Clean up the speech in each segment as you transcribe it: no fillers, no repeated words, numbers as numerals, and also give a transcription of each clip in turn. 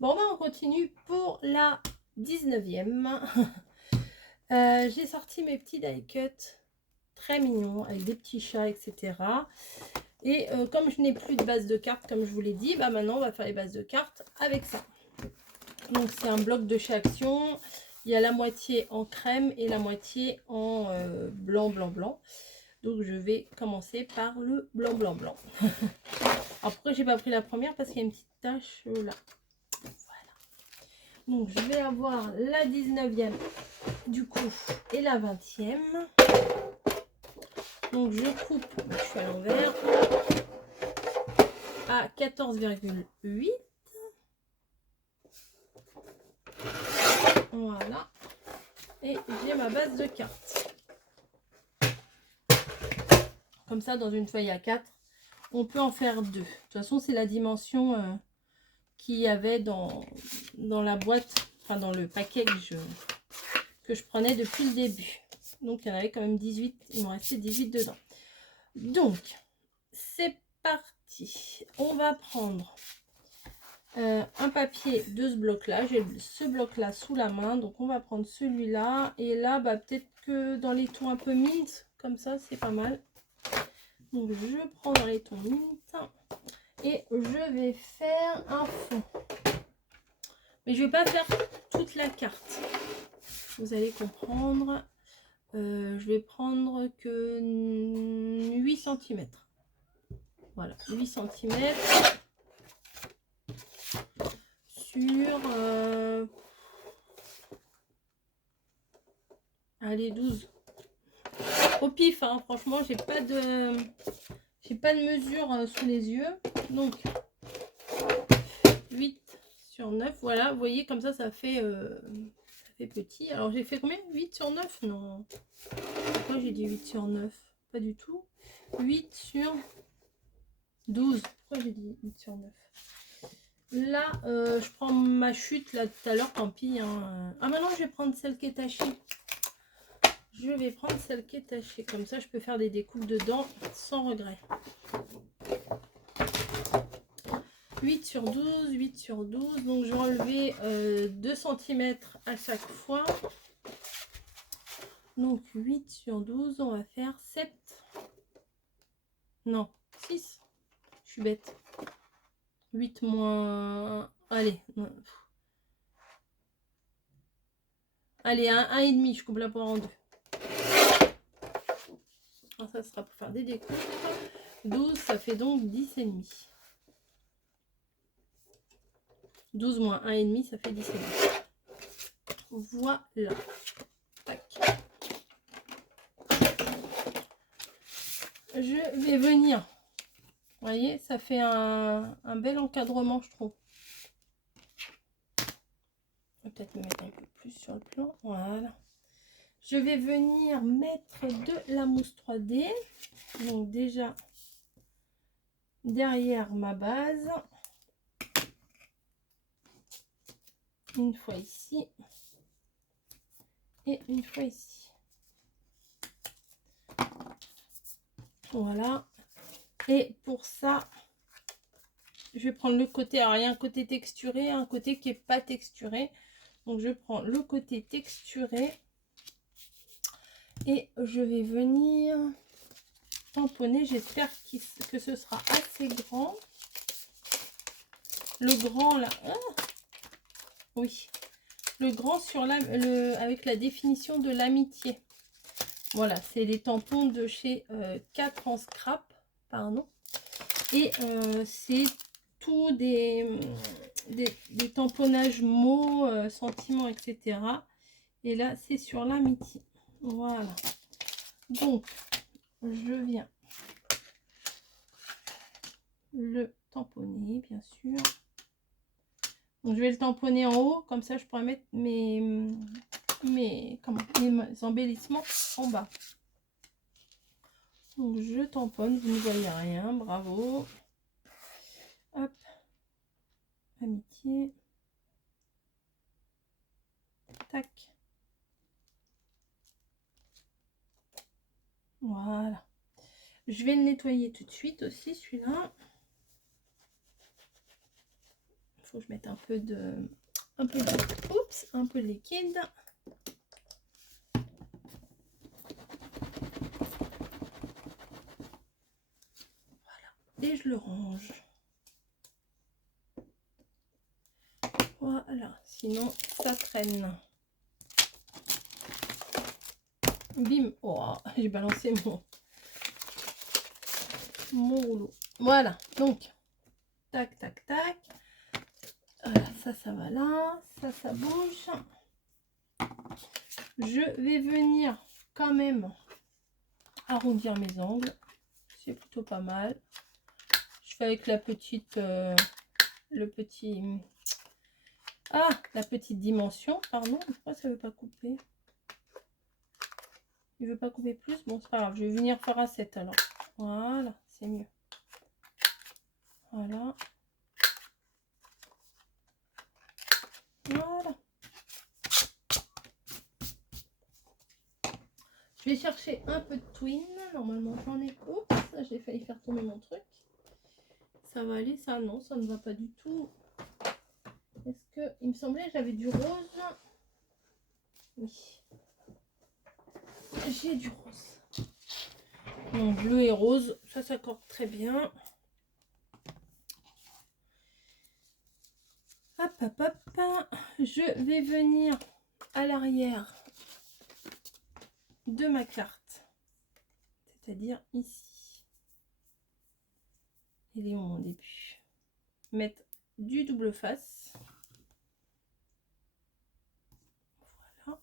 Bon, ben, on continue pour la 19e. J'ai sorti mes petits die cuts très mignons avec des petits chats, etc. Et comme je n'ai plus de base de cartes, comme je vous l'ai dit, bah maintenant on va faire les bases de cartes avec ça. Donc c'est un bloc de chez Action. Il y a la moitié en crème et la moitié en blanc, blanc, blanc. Donc je vais commencer par le blanc, blanc, blanc. Alors pourquoi j'ai pas pris la première? Parce qu'il y a une petite tache là. Donc je vais avoir la 19e du coup et la 20e. Donc je coupe, je suis à l'envers, à 14,8. Voilà. Et j'ai ma base de cartes. Comme ça, dans une feuille A4, on peut en faire deux. De toute façon, c'est la dimension qu'il y avait dans la boîte, enfin dans le paquet que je prenais depuis le début. Donc il y en avait quand même 18, il m'en restait 18 dedans. Donc, c'est parti. On va prendre un papier de ce bloc-là. J'ai ce bloc-là sous la main, donc on va prendre celui-là. Et là, bah, peut-être que dans les tons un peu mint, comme ça, c'est pas mal. Donc je prends dans les tons mint et je vais faire un fond. Mais je vais pas faire toute la carte. Vous allez comprendre. Je vais prendre que 8 cm. Voilà, 8 cm sur allez, 12. Au pif, hein, franchement, j'ai pas de mesure sous les yeux. Donc 8 sur 9, voilà, vous voyez, comme ça fait petit. Alors j'ai fait combien? 8 sur 9? Non. Pourquoi j'ai dit 8 sur 9? Pas du tout. 8 sur 12. Pourquoi j'ai dit 8 sur 9? Là, je prends ma chute là tout à l'heure, tant pis. Hein. Ah, maintenant je vais prendre celle qui est tachée. Je vais prendre celle qui est tachée. Comme ça, je peux faire des découpes dedans sans regret. 8 sur 12, 8 sur 12. Donc, je vais enlever 2 cm à chaque fois. Donc, 8 sur 12, on va faire 7. Non, 6. Je suis bête. 8 moins... Allez. Allez, 1,5. Je coupe la poire en deux. Alors, ça sera pour faire des découpes. 12, ça fait donc 10,5. 12 moins 1,5, ça fait 10,5. Voilà. Tac. Je vais venir. Vous voyez, ça fait un bel encadrement, je trouve. Je vais peut-être me mettre un peu plus sur le plan. Voilà. Je vais venir mettre de la mousse 3D. Donc déjà, derrière ma base. Une fois ici. Et une fois ici. Voilà. Et pour ça, je vais prendre le côté. Alors, il y a un côté texturé, un côté qui n'est pas texturé. Donc, je prends le côté texturé. Et je vais venir tamponner. J'espère que ce sera assez grand. Le grand là. Ah, oui. Le grand sur avec la définition de l'amitié. Voilà, c'est les tampons de chez 4 en scrap. Pardon. Et c'est tout des tamponnages mots, sentiments, etc. Et là, c'est sur l'amitié. Voilà. Donc, je viens le tamponner, bien sûr. Donc, je vais le tamponner en haut, comme ça, je pourrais mettre mes embellissements en bas. Donc, je tamponne, vous ne voyez rien, bravo. Hop, amitié. Tac. Voilà. Je vais le nettoyer tout de suite aussi, celui-là. faut que je mette un peu de liquide. Et je le range. Voilà, sinon ça traîne. Bim. Oh, j'ai balancé mon rouleau. Voilà, donc tac tac tac. Voilà, ça va là, ça bouge. Je vais venir quand même arrondir mes angles. C'est plutôt pas mal. Je fais avec la petite la petite dimension, pardon. Pourquoi ça veut pas couper? Il veut pas couper plus. Bon, c'est pas grave, je vais venir faire à 7 alors. Voilà, c'est mieux. Voilà. Voilà. Je vais chercher un peu de twin. Normalement, j'en ai. Oups, j'ai failli faire tomber mon truc. Ça va aller, ça? Non, ça ne va pas du tout. Est-ce que... Il me semblait que j'avais du rose. Oui. J'ai du rose. Non, bleu et rose, ça s'accorde très bien. Hop, hop, hop. Je vais venir à l'arrière de ma carte. C'est-à-dire ici. Il est où mon début? Mettre du double face. Voilà.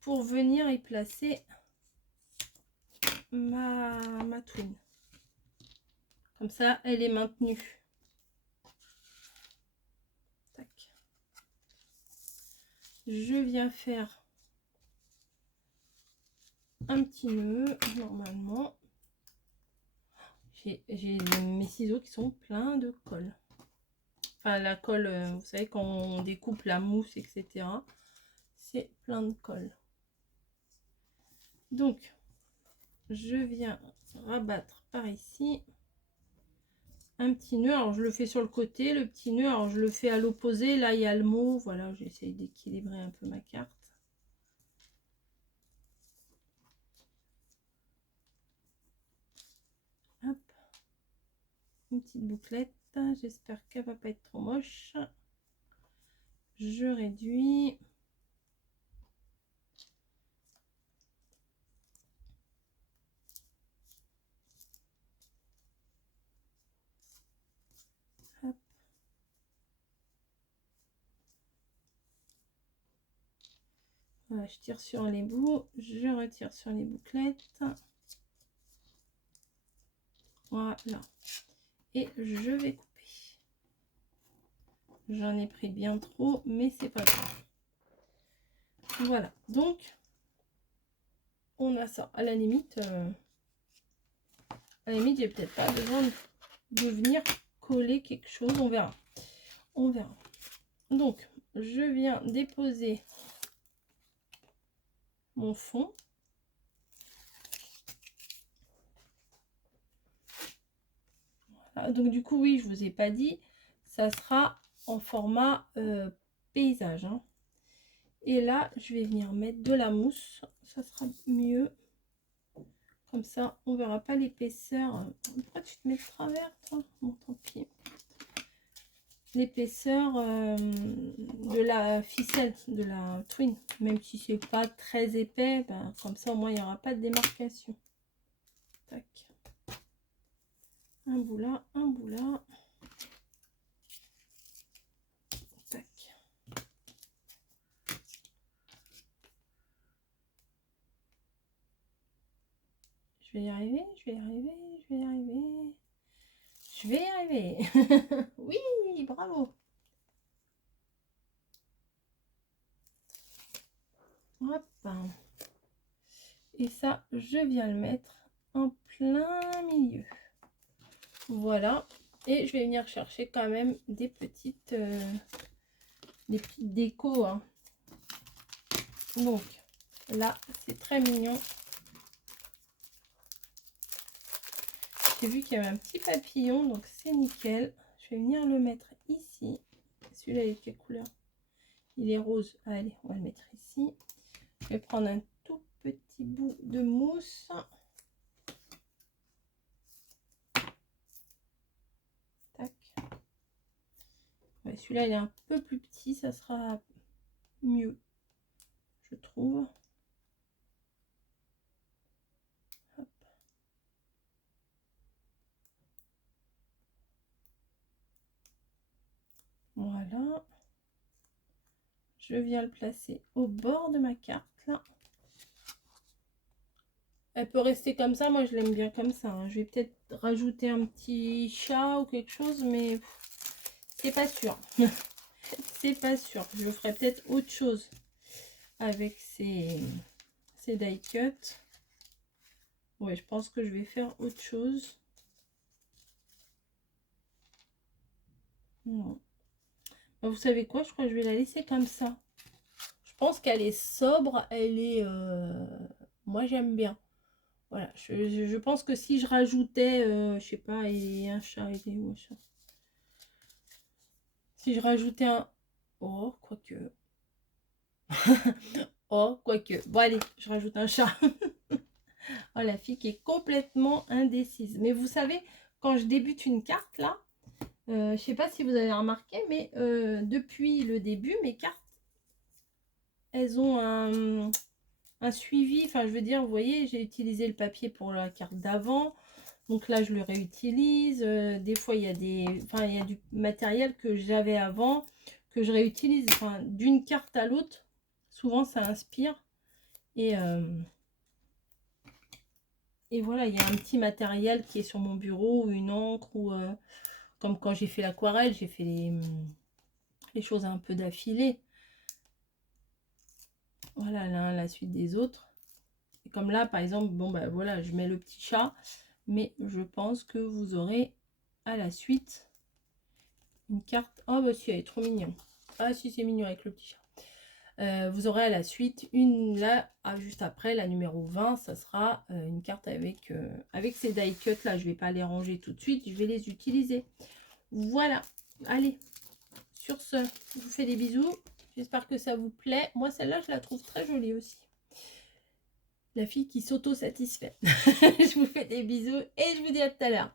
Pour venir y placer ma twin. Comme ça, elle est maintenue. Tac. Je viens faire un petit nœud, normalement. J'ai mes ciseaux qui sont pleins de colle. Enfin, la colle, vous savez, quand on découpe la mousse, etc. C'est plein de colle. Donc, je viens rabattre par ici un petit nœud. Alors, je le fais sur le côté, le petit nœud. Alors, je le fais à l'opposé. Là, il y a le mot. Voilà, j'essaye d'équilibrer un peu ma carte. Hop. Une petite bouclette. J'espère qu'elle va pas être trop moche. Je réduis. Hop. Voilà, je tire sur les bouts, je retire sur les bouclettes. Voilà. Et je vais couper. J'en ai pris bien trop, mais c'est pas grave. Voilà, donc on a ça. À la limite, j'ai peut-être pas besoin de venir coller quelque chose. On verra. On verra. Donc, je viens déposer mon fond. Voilà. Donc, du coup, oui, je vous ai pas dit, ça sera en format paysage. Hein. Et là, je vais venir mettre de la mousse. Ça sera mieux. Comme ça, on verra pas l'épaisseur. Pourquoi tu te mets de travers, toi? Bon, tant pis. L'épaisseur de la ficelle, de la twin. Même si c'est pas très épais, ben, comme ça, au moins, il n'y aura pas de démarcation. Tac. Un bout là, un bout là. Tac. Je vais y arriver, je vais y arriver, je vais y arriver. Je vais y arriver. Oui, bravo. Hop. Et ça, je viens le mettre en plein milieu. Voilà. Et je vais venir chercher quand même des petites décos. Hein. Donc, là, c'est très mignon. J'ai vu qu'il y avait un petit papillon, donc c'est nickel. Je je vais venir le mettre ici. Celui-là, il est de quelle couleur? Il est rose. Allez, on va le mettre ici. Je vais prendre un tout petit bout de mousse. Tac. Ouais, celui-là, il est un peu plus petit, ça sera mieux, je trouve. Hop. Voilà. Je viens le placer au bord de ma carte, là. Elle peut rester comme ça, moi je l'aime bien comme ça. Hein. Je vais peut-être rajouter un petit chat ou quelque chose, mais c'est pas sûr. C'est pas sûr. Je ferai peut-être autre chose avec ces die cut. Ouais, je pense que je vais faire autre chose. Non. Bah, vous savez quoi? Je crois que je vais la laisser comme ça. Je pense qu'elle est sobre. Elle est... Moi, j'aime bien. Voilà. Je pense que si je rajoutais... je sais pas, un chat. Il est où, un chat? Si je rajoutais un... Oh, quoique... Oh, quoique. Bon, allez, je rajoute un chat. Oh, la fille qui est complètement indécise. Mais vous savez, quand je débute une carte, là, je sais pas si vous avez remarqué, mais depuis le début, mes cartes, elles ont un suivi. Enfin, je veux dire, vous voyez, j'ai utilisé le papier pour la carte d'avant. Donc là, je le réutilise. Des fois, il y a il y a du matériel que j'avais avant, que je réutilise. Enfin, d'une carte à l'autre, souvent, ça inspire. Et voilà, il y a un petit matériel qui est sur mon bureau, ou une encre, ou comme quand j'ai fait l'aquarelle, j'ai fait les choses un peu d'affilée. Voilà, l'un à la suite des autres. Et comme là, par exemple, bon, ben voilà, je mets le petit chat, mais je pense que vous aurez à la suite une carte. Oh, bah si, elle est trop mignon. Ah, si, c'est mignon avec le petit chat. Vous aurez à la suite une là, juste après la numéro 20, ça sera une carte avec ces die cut là. Je vais pas les ranger tout de suite, je vais les utiliser. Voilà, allez, sur ce, je vous fais des bisous. J'espère que ça vous plaît. Moi, celle-là, je la trouve très jolie aussi. La fille qui s'auto-satisfait. Je vous fais des bisous et je vous dis à tout à l'heure.